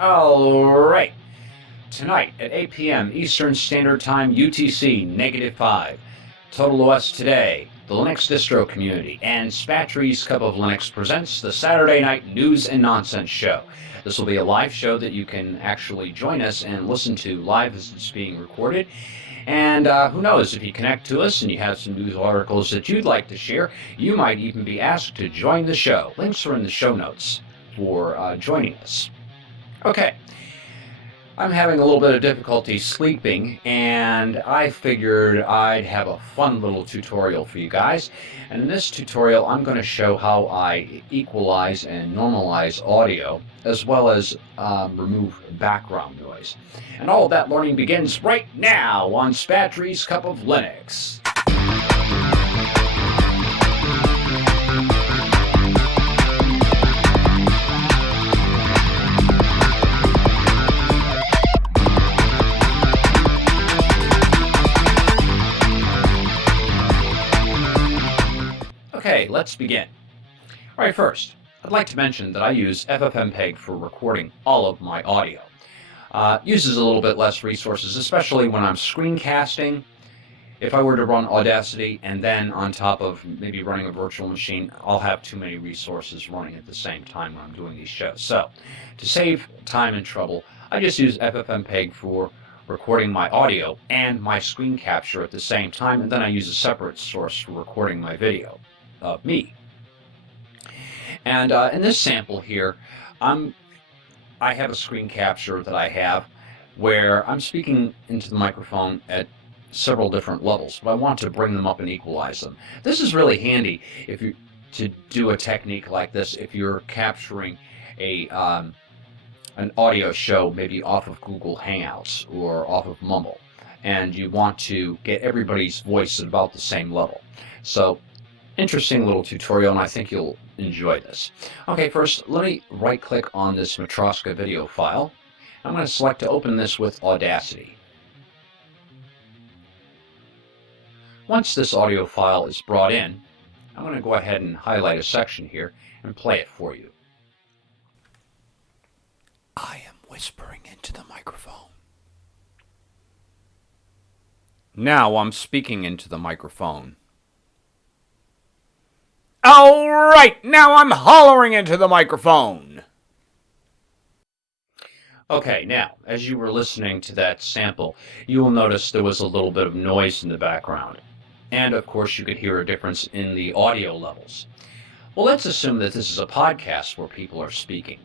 Alright, tonight at 8 p.m. Eastern Standard Time, UTC, -5. Total OS Today, the Linux distro community, and Spatry's Cup of Linux presents the Saturday Night News and Nonsense Show. This will be a live show that you can actually join us and listen to live as it's being recorded. And who knows, if you connect to us and you have some news articles that you'd like to share, you might even be asked to join the show. Links are in the show notes for joining us. Okay, I'm having a little bit of difficulty sleeping, and I figured I'd have a fun little tutorial for you guys. And in this tutorial, I'm going to show how I equalize and normalize audio, as well as remove background noise. And all of that learning begins right now on Spatry's Cup of Linux. Okay, let's begin. All right, first, I'd like to mention that I use FFmpeg for recording all of my audio. Uses a little bit less resources, especially when I'm screencasting. If I were to run Audacity and then on top of maybe running a virtual machine, I'll have too many resources running at the same time when I'm doing these shows. So, to save time and trouble, I just use FFmpeg for recording my audio and my screen capture at the same time, and then I use a separate source for recording my video of me. And in this sample here, I have a screen capture that I have where I'm speaking into the microphone at several different levels, but I want to bring them up and equalize them. This is really handy if you to do a technique like this if you're capturing an audio show maybe off of Google Hangouts or off of Mumble, and you want to get everybody's voice at about the same level. So, interesting little tutorial, and I think you'll enjoy this. Okay, first, let me right-click on this Matroska video file. I'm going to select to open this with Audacity. Once this audio file is brought in, I'm going to go ahead and highlight a section here and play it for you. I am whispering into the microphone. Now I'm speaking into the microphone. All right, now I'm hollering into the microphone. Okay, now, as you were listening to that sample, you will notice there was a little bit of noise in the background. And, of course, you could hear a difference in the audio levels. Well, let's assume that this is a podcast where people are speaking.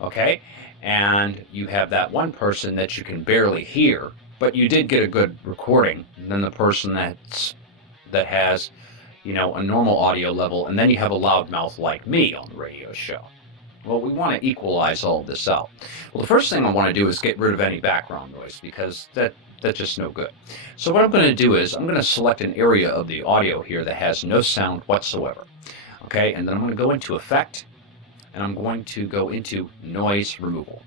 Okay? And you have that one person that you can barely hear, but you did get a good recording. And then the person that has, you know, a normal audio level, and then you have a loudmouth like me on the radio show. Well, we want to equalize all of this out. Well, the first thing I want to do is get rid of any background noise, because that's just no good. So what I'm going to do is I'm going to select an area of the audio here that has no sound whatsoever. Okay, and then I'm going to go into Effect, and I'm going to go into Noise Removal.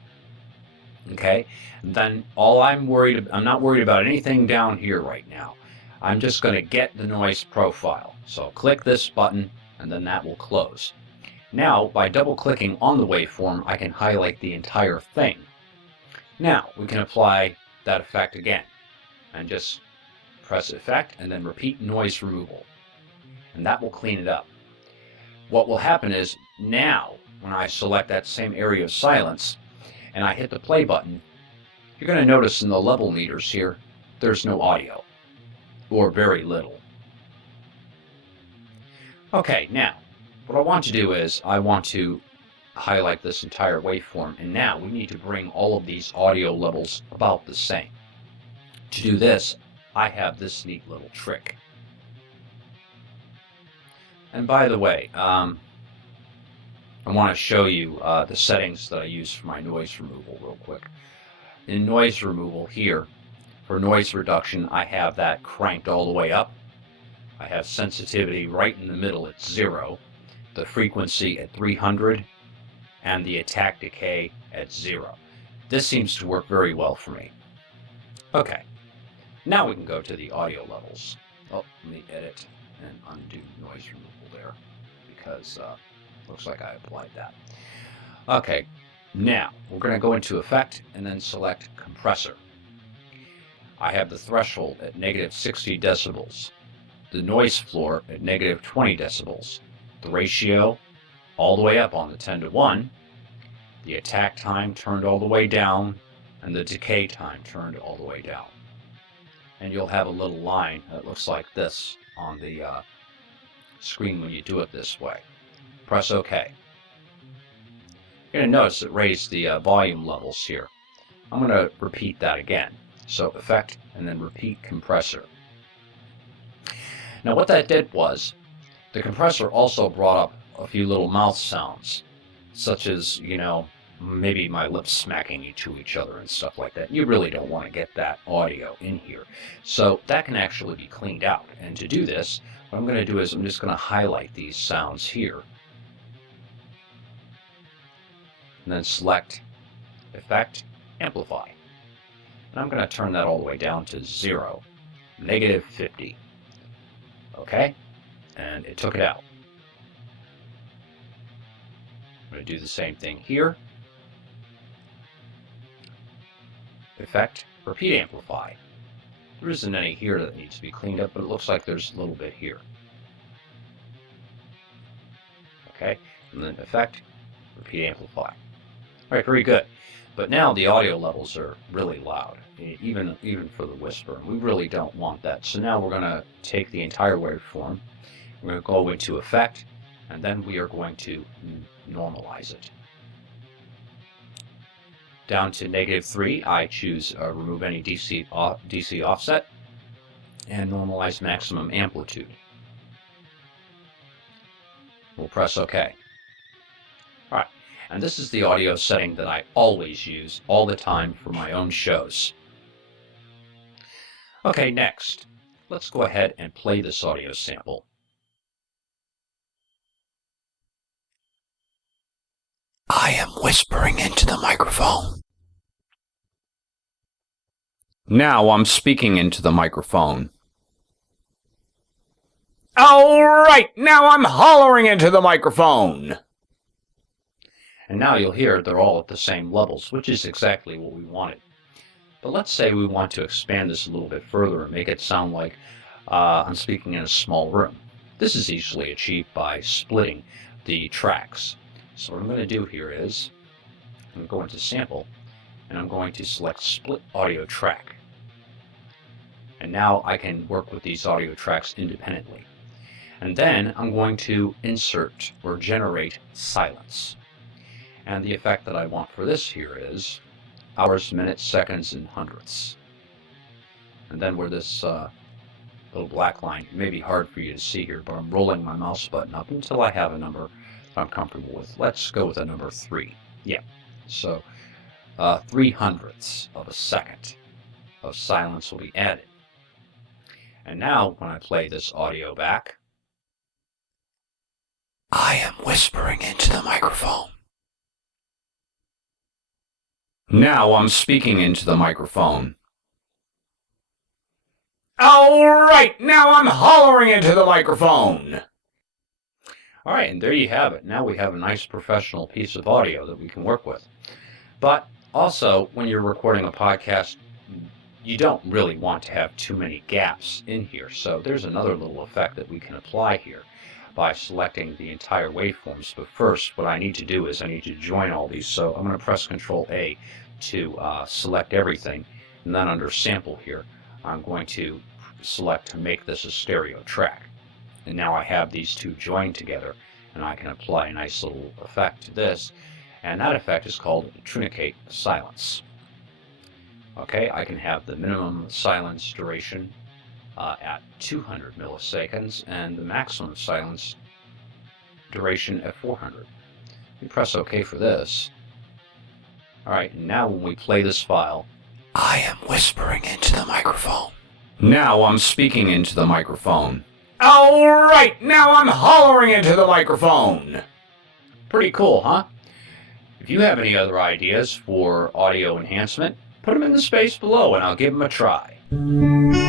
Okay, and then I'm not worried about anything down here right now. I'm just going to get the noise profile. So click this button, and then that will close. Now, by double-clicking on the waveform, I can highlight the entire thing. Now, we can apply that effect again, and just press Effect, and then repeat Noise Removal. And that will clean it up. What will happen is, now, when I select that same area of silence, and I hit the play button, you're going to notice in the level meters here, there's no audio. Or very little. Okay, now, what I want to do is I want to highlight this entire waveform, and now we need to bring all of these audio levels about the same. To do this, I have this neat little trick. And by the way, I want to show you the settings that I use for my noise removal real quick. In noise removal here, for noise reduction, I have that cranked all the way up. I have sensitivity right in the middle at 0, the frequency at 300, and the attack decay at 0. This seems to work very well for me. Okay, Now we can go to the audio levels. Oh, let me edit and undo noise removal there, because looks like I applied that. Okay, now we're going to go into Effect and then select Compressor. I have the threshold at -60 decibels, the noise floor at -20 decibels, the ratio all the way up on the 10:1, the attack time turned all the way down, and the decay time turned all the way down. And you'll have a little line that looks like this on the screen when you do it this way. Press OK. You're going to notice it raised the volume levels here. I'm going to repeat that again. So Effect and then repeat Compressor. Now what that did was, the compressor also brought up a few little mouth sounds, such as, you know, maybe my lips smacking to each other and stuff like that. You really don't want to get that audio in here. So that can actually be cleaned out. And to do this, what I'm going to do is I'm just going to highlight these sounds here. And then select Effect, Amplify. And I'm going to turn that all the way down to 0, -50. Okay? And it took it out. I'm going to do the same thing here. Effect, repeat Amplify. There isn't any here that needs to be cleaned up, but it looks like there's a little bit here. Okay? And then Effect, repeat Amplify. All right, very good. But now the audio levels are really loud, even for the whisper. We really don't want that. So now we're going to take the entire waveform. We're going to go into Effect, and then we are going to normalize it. Down to -3, I choose remove any DC offset and normalize maximum amplitude. We'll press OK. All right. And this is the audio setting that I always use all the time for my own shows. Okay, next, let's go ahead and play this audio sample. I am whispering into the microphone. Now I'm speaking into the microphone. All right, now I'm hollering into the microphone. And now you'll hear they're all at the same levels, which is exactly what we wanted. But let's say we want to expand this a little bit further and make it sound like I'm speaking in a small room. This is easily achieved by splitting the tracks. So what I'm going to do here is, I'm going to go into Sample, and I'm going to select Split Audio Track. And now I can work with these audio tracks independently. And then I'm going to insert or generate silence. And the effect that I want for this here is hours, minutes, seconds, and hundredths. And then where this little black line, it may be hard for you to see here, but I'm rolling my mouse button up until I have a number that I'm comfortable with. Let's go with a number 3. Yeah, so 3/100ths of a second of silence will be added. And now when I play this audio back, I am whispering into the microphone. Now I'm speaking into the microphone. All right, now I'm hollering into the microphone. All right, and there you have it. Now we have a nice professional piece of audio that we can work with. But also, when you're recording a podcast, you don't really want to have too many gaps in here. So there's another little effect that we can apply here by selecting the entire waveforms. But first, what I need to do is I need to join all these. So I'm going to press Control-A to select everything. And then under Sample here, I'm going to select to make this a stereo track. And now I have these two joined together, and I can apply a nice little effect to this. And that effect is called Truncated Silence. Okay, I can have the minimum silence duration at 200 milliseconds and the maximum silence duration at 400. We press OK for this. Alright, now when we play this file, I am whispering into the microphone. Now I'm speaking into the microphone. Alright, now I'm hollering into the microphone. Pretty cool, huh? If you have any other ideas for audio enhancement, put them in the space below and I'll give them a try. you.